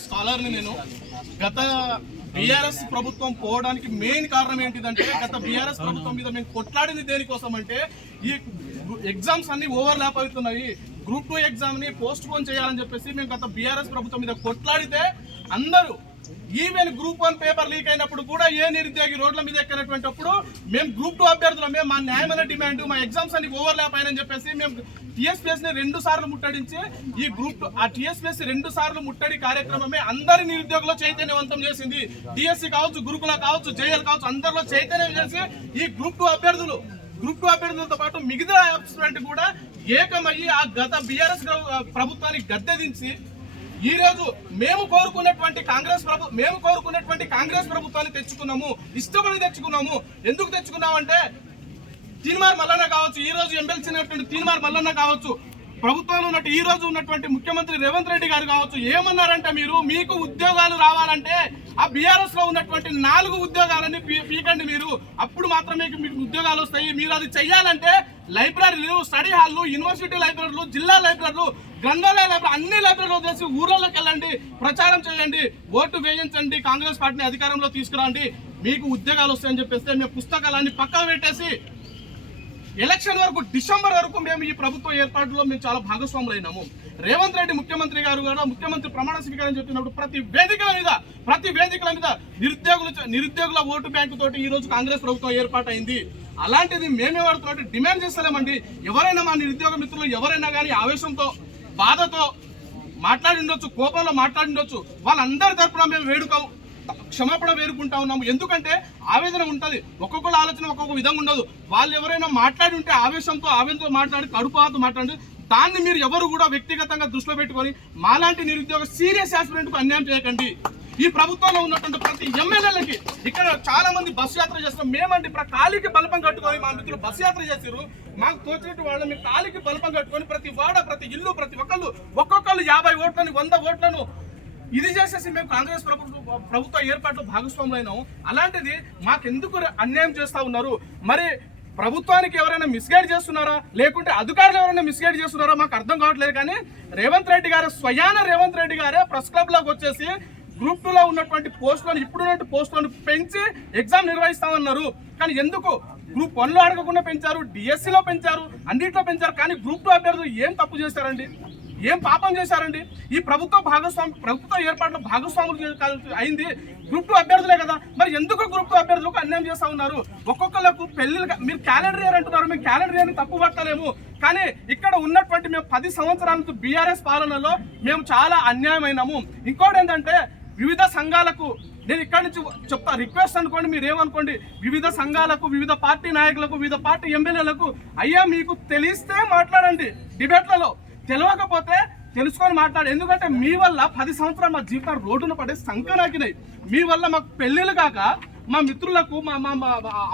స్కాలర్ని నేను గత బీఆర్ఎస్ ప్రభుత్వం పోవడానికి మెయిన్ కారణం ఏంటిదంటే గత బీఆర్ఎస్ ప్రభుత్వం మీద మేము కొట్లాడింది దేనికోసం అంటే ఈ ఎగ్జామ్స్ అన్ని ఓవర్లాప్ అవుతున్నాయి, గ్రూప్ 2 ఎగ్జామ్ ని పోస్ట్ పోన్ చేయాలని చెప్పేసి మేము గత బీఆర్ఎస్ ప్రభుత్వం మీద కొట్లాడితే అందరూ ఈవెన్ గ్రూప్ 1 పేపర్ లీక్ అయినప్పుడు కూడా ఏ నిరుద్యోగి రోడ్ల మీద ఎక్కినటువంటిప్పుడు మేము గ్రూప్ 2 అభ్యర్థులమే మా న్యాయమైన డిమాండ్ మా ఎగ్జామ్స్ అన్ని ఓవర్లాప్ అయినని చెప్పేసి మేము టీఎస్పీఎస్ ని 2 సార్లు ముట్టడించి ఈ గ్రూప్ ఆ టీఎస్పీఎస్ 2 సార్లు ముట్టడి కార్యక్రమమే అందరి నిరుద్యోగులు చైతన్యవంతం చేసింది. డిఎస్సి కావచ్చు, గురుకుల కావచ్చు, జేఎల్ కావచ్చు, అందరిలో చైతన్యం చేసి ఈ గ్రూప్ 2 అభ్యర్థులతో పాటు మిగతా స్టూడెంట్ కూడా ఏకమయ్యి ఆ గత బీఆర్ఎస్ ప్రభుత్వాన్ని గద్దెదించి ఈ రోజు మేము కోరుకున్నటువంటి కాంగ్రెస్ ప్రభుత్వాన్ని తెచ్చుకున్నాము. ఇష్టపడి తెచ్చుకున్నాము. ఎందుకు తెచ్చుకున్నామంటే తీన్మార్ మల్లన్న కావచ్చు, ఈ రోజు ఎమ్మెల్సీ తీన్మార్ మల్లన్న కావచ్చు, ప్రభుత్వంలో ఉన్నట్టు ఈ రోజు ఉన్నటువంటి ముఖ్యమంత్రి రేవంత్ రెడ్డి గారు కావచ్చు, ఏమన్నారంటే మీకు ఉద్యోగాలు రావాలంటే ఆ బీఆర్ఎస్ లో ఉన్నటువంటి 4 ఉద్యోగాలని పీకండి మీరు, అప్పుడు మాత్రమే మీకు ఉద్యోగాలు వస్తాయి. మీరు అది చెయ్యాలంటే లైబ్రరీలు, స్టడీ హాల్లు, యూనివర్సిటీ లైబ్రరీలు, జిల్లా లైబ్రరీలు, గ్రంథాలయ లైబ్రరీ అన్ని లైబ్రరీలు వదిలేసి ఊళ్ళలోకి వెళ్ళండి, ప్రచారం చేయండి, ఓటు వేయించండి, కాంగ్రెస్ పార్టీని అధికారంలో తీసుకురండి, మీకు ఉద్యోగాలు వస్తాయని చెప్పేస్తే మేము పుస్తకాలన్నీ పక్కన పెట్టేసి ఎలక్షన్ వరకు డిసెంబర్ వరకు మేము ఈ ప్రభుత్వ ఏర్పాటులో మేము చాలా భాగస్వాములు అయినాము. రేవంత్ రెడ్డి ముఖ్యమంత్రి గారు కూడా ముఖ్యమంత్రి ప్రమాణ స్వీకారం చెప్పినప్పుడు ప్రతి వేదికల మీద నిరుద్యోగుల ఓటు బ్యాంకు తోటి ఈ రోజు కాంగ్రెస్ ప్రభుత్వం ఏర్పాటైంది. అలాంటిది మేమేవాడుతున్నట్టు డిమాండ్ చేస్తలేమండి. ఎవరైనా మా నిరుద్యోగ మిత్రులు ఎవరైనా కానీ ఆవేశంతో బాధతో మాట్లాడిండొచ్చు, కోపంలో మాట్లాడిండొచ్చు, వాళ్ళందరి తరపున మేము క్షమాపణ వేరుకుంటా ఉన్నాము. ఎందుకంటే ఆవేదన ఉంటుంది, ఒక్కొక్కరు ఆలోచన ఒక్కొక్క విధంగా ఉండదు. వాళ్ళు ఎవరైనా మాట్లాడి ఉంటే ఆవేదనతో మాట్లాడి కడుపాతో మాట్లాడి దాన్ని మీరు ఎవరు కూడా వ్యక్తిగతంగా దృష్టిలో పెట్టుకొని మాలాంటి నిరుద్యోగ సీరియస్ ఆస్పిరెంట్కు అన్యాయం చేయకండి. ఈ ప్రభుత్వంలో ఉన్నటువంటి ప్రతి ఎమ్మెల్యేలకి ఇక్కడ చాలా మంది బస్సు యాత్ర చేస్తాం. మేమండి కాలికి బలపం కట్టుకొని మా మిత్రులు బస్సు యాత్ర చేసారు. మాకు తోచినట్టు వాళ్ళు మీ కాలికి బలపం కట్టుకొని ప్రతి వాడ, ప్రతి ఇల్లు, ప్రతి ఒక్కొక్కరు 50 ఓట్లను 100 ఓట్లను ఇది చేసేసి మేము కాంగ్రెస్ ప్రభుత్వ ఏర్పాట్లు భాగస్వాములు అయినాం. అలాంటిది మాకెందుకు అన్యాయం చేస్తా ఉన్నారు? మరి ప్రభుత్వానికి ఎవరైనా మిస్గైడ్ చేస్తున్నారా, లేకుంటే అధికారులు ఎవరైనా మిస్గైడ్ చేస్తున్నారా మాకు అర్థం కావట్లేదు. కానీ రేవంత్ రెడ్డి గారే ప్రెస్ క్లబ్ లోకి వచ్చేసి గ్రూప్ 2 లో ఉన్నటువంటి ఇప్పుడున్నటువంటి పోస్టులను పెంచి ఎగ్జామ్ నిర్వహిస్తామన్నారు. కానీ ఎందుకు గ్రూప్ 1 లో అడగకుండా పెంచారు, డిఎస్సిలో పెంచారు, అన్నింటిలో పెంచారు. కానీ గ్రూప్ 2 అభ్యర్థులు ఏం తప్పు చేశారండి? ఏం పాపం చేశారండి? ఈ ప్రభుత్వ ఏర్పాట్లో భాగస్వాములు అయింది గ్రూప్ 2 అభ్యర్థులే కదా. మరి ఎందుకు గ్రూప్ 2 అభ్యర్థులకు అన్యాయం చేస్తా ఉన్నారు? ఒక్కొక్కరికి పెళ్లిళ్ళు మీరు క్యాలెండర్ ఇయర్ అంటున్నారు, మేము క్యాలెండర్ ఇయర్ని తప్పు పట్టలేము. కానీ ఇక్కడ ఉన్నటువంటి మేము 10 సంవత్సరాల నుంచి బీఆర్ఎస్ పాలనలో మేము చాలా అన్యాయమైనాము. ఇంకోటి ఏంటంటే వివిధ సంఘాలకు నేను ఇక్కడి నుంచి చెప్తా, రిక్వెస్ట్ అనుకోండి, మీరు ఏమనుకోండి, వివిధ సంఘాలకు, వివిధ పార్టీ నాయకులకు, వివిధ పార్టీ ఎమ్మెల్యేలకు, అయ్యా మీకు తెలిస్తే మాట్లాడండి డిబేట్లలో, తెలియకపోతే తెలుసుకొని మాట్లాడు. ఎందుకంటే మీ వల్ల 10 సంవత్సరాలు మా జీవితాలు రోడ్డున పడే సంకనాకినాయి. మీ వల్ల మాకు పెళ్లిళ్ళు కాక, మా మిత్రులకు, మా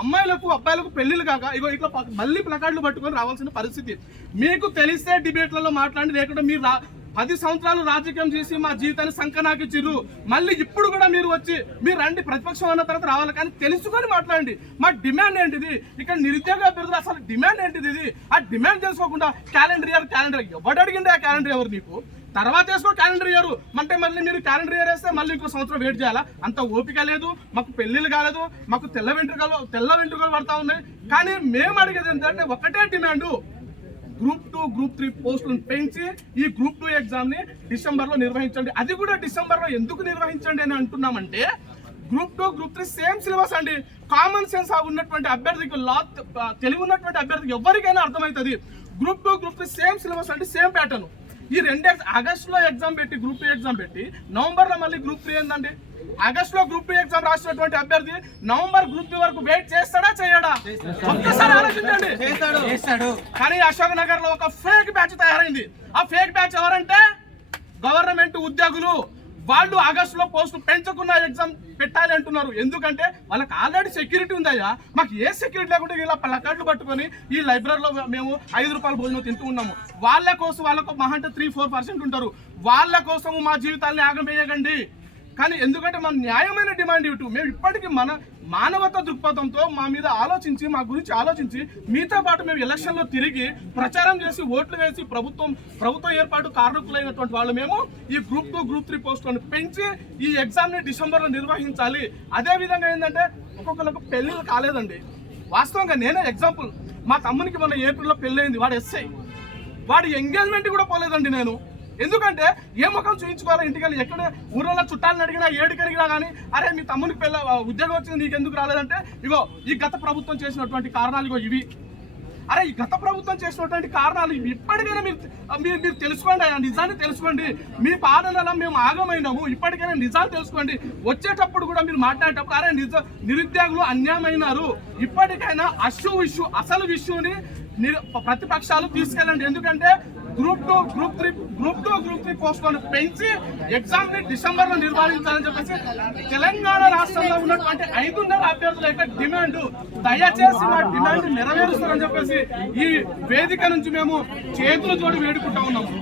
అమ్మాయిలకు అబ్బాయిలకు పెళ్లిళ్ళు కాక ఇట్లా మళ్ళీ ప్లకార్డులు పట్టుకొని రావాల్సిన పరిస్థితి. మీకు తెలిస్తే డిబేట్లలో మాట్లాడి, లేకుంటే మీరు 10 సంవత్సరాలు రాజకీయం చేసి మా జీవితాన్ని సంకనాకిచ్చిర్రు. మళ్ళీ ఇప్పుడు కూడా మీరు వచ్చి మీరు రండి, ప్రతిపక్షం అన్న తర్వాత రావాలి, కానీ తెలుసుకొని మాట్లాడండి. మా డిమాండ్ ఏంటిది? ఇక్కడ నిరుద్యోగ అభ్యర్థులు అసలు డిమాండ్ ఏంటిది? ఇది ఆ డిమాండ్ చేసుకోకుండా క్యాలెండర్ ఎవడు అడిగింది? ఆ క్యాలెండర్ ఎవరు నీకు? తర్వాత వేసుకో క్యాలెండర్ ఇయర్ అంటే మళ్ళీ మీరు క్యాలెండర్ ఇయర్ వేస్తే మళ్ళీ ఇంకో సంవత్సరం వెయిట్ చేయాలా? అంత ఓపిక లేదు. మాకు పెళ్లిళ్ళు కాలేదు, మాకు తెల్ల వెంట్రుకలు పడతా ఉన్నాయి. కానీ మేము అడిగేది ఏంటంటే ఒకటే డిమాండ్, గ్రూప్ 2, గ్రూప్ 3 పోస్టులను పెంచి ఈ గ్రూప్ 2 ఎగ్జామ్ ని డిసెంబర్ లో నిర్వహించండి. అది కూడా డిసెంబర్ లో ఎందుకు నిర్వహించండి అని అంటున్నామంటే గ్రూప్ 2, గ్రూప్ 3 సేమ్ సిలబస్ అండి. కామన్ సెన్స్ ఉన్నటువంటి అభ్యర్థికి, తెలివి ఉన్నటువంటి అభ్యర్థికి ఎవరికైనా అర్థమవుతుంది. గ్రూప్ 2, గ్రూప్ 3 సేమ్ సిలబస్ అంటే సేమ్ ప్యాటర్న్. ఈ 2 ఆగస్టులో ఎగ్జామ్ పెట్టి గ్రూప్ 2 ఎగ్జామ్ పెట్టి నవంబర్ లో మళ్ళీ గ్రూప్ 3 ఏందండి? ఆగస్టులో గ్రూప్ 2 ఎగ్జామ్ రాసినటువంటి అభ్యర్థి నవంబర్ గ్రూప్ 2 వరకు వెయిట్ చేస్తాడా చేయడా? ఒక్కసారి ఆలోచించండి. కానీ అశోక్ నగర్ లో ఒక ఫేక్ బ్యాచ్ తయారైంది. ఆ ఫేక్ బ్యాచ్ ఎవరంటే గవర్నమెంట్ ఉద్యోగులు. వాళ్ళు ఆగస్టులో పోస్టు పెంచకుండా ఎగ్జామ్ పెట్టాలి అంటున్నారు. ఎందుకంటే వాళ్ళకి ఆల్రెడీ సెక్యూరిటీ ఉందయ్యా. మాకు ఏ సెక్యూరిటీ లేకుండా ఇలా ప్లకార్డులు పట్టుకొని ఈ లైబ్రరీలో మేము 5 రూపాయల భోజనం తింటూ ఉన్నాము. వాళ్ళకు మహా అంటే 3-4% ఉంటారు. వాళ్ళ కోసము మా జీవితాన్ని ఆగం వేయకండి. కానీ ఎందుకంటే మన న్యాయమైన డిమాండ్ ఇటు మేము ఇప్పటికీ మన మానవతా దృక్పథంతో మా మీద ఆలోచించి మా గురించి ఆలోచించి మీతో పాటు మేము ఎలక్షన్లో తిరిగి ప్రచారం చేసి ఓట్లు వేసి ప్రభుత్వ ఏర్పాటు కారణకులైనటువంటి వాళ్ళు మేము ఈ గ్రూప్ 2 గ్రూప్ 3 పోస్టులను పెంచి ఈ ఎగ్జామ్ని డిసెంబర్లో నిర్వహించాలి. అదేవిధంగా ఏంటంటే ఒక్కొక్కరికి పెళ్ళిళ్ళు కాలేదండి. వాస్తవంగా నేనే ఎగ్జాంపుల్, మా తమ్మునికి మొన్న ఏప్రిల్లో పెళ్ళయింది, వాడు ఎస్ఐ, వాడి ఎంగేజ్మెంట్ కూడా పోలేదండి నేను. ఎందుకంటే ఏ ముఖం చూపించుకోవాలి, ఇంటికి వెళ్ళి ఎక్కడ ఊళ్ళో చుట్టాలను అడిగినా ఏడికి అడిగినా కానీ అరే మీ తమ్మునికి ఉద్యోగం వచ్చింది నీకు ఎందుకు రాలేదంటే ఇగో ఈ గత ప్రభుత్వం చేసినటువంటి కారణాలు ఇగో ఇవి. అరే ఈ గత ప్రభుత్వం చేసినటువంటి కారణాలు ఇప్పటికైనా మీరు తెలుసుకోండి, నిజాన్ని తెలుసుకోండి. మీ పాలనలో మేము ఆగమైనాము, ఇప్పటికైనా నిజాలు తెలుసుకోండి. వచ్చేటప్పుడు కూడా మీరు మాట్లాడేటప్పుడు అరే నిరుద్యోగులు అన్యాయమైనారు, ఇప్పటికైనా అసలు విషయాన్ని ప్రతిపక్షాలు తీసుకెళ్ళండి. ఎందుకంటే గ్రూప్ 2 గ్రూప్ 3 పోస్టులను పెంచి ఎగ్జామ్ ని డిసెంబర్ లో నిర్వహించాలని చెప్పేసి తెలంగాణ రాష్ట్రంలో ఉన్నటువంటి 5 అభ్యర్థుల యొక్క డిమాండ్, దయచేసి మా డిమాండ్ నెరవేరుస్తారని చెప్పేసి ఈ వేదిక నుంచి మేము చేతులు జోడి వేడుకుంటా ఉన్నాము.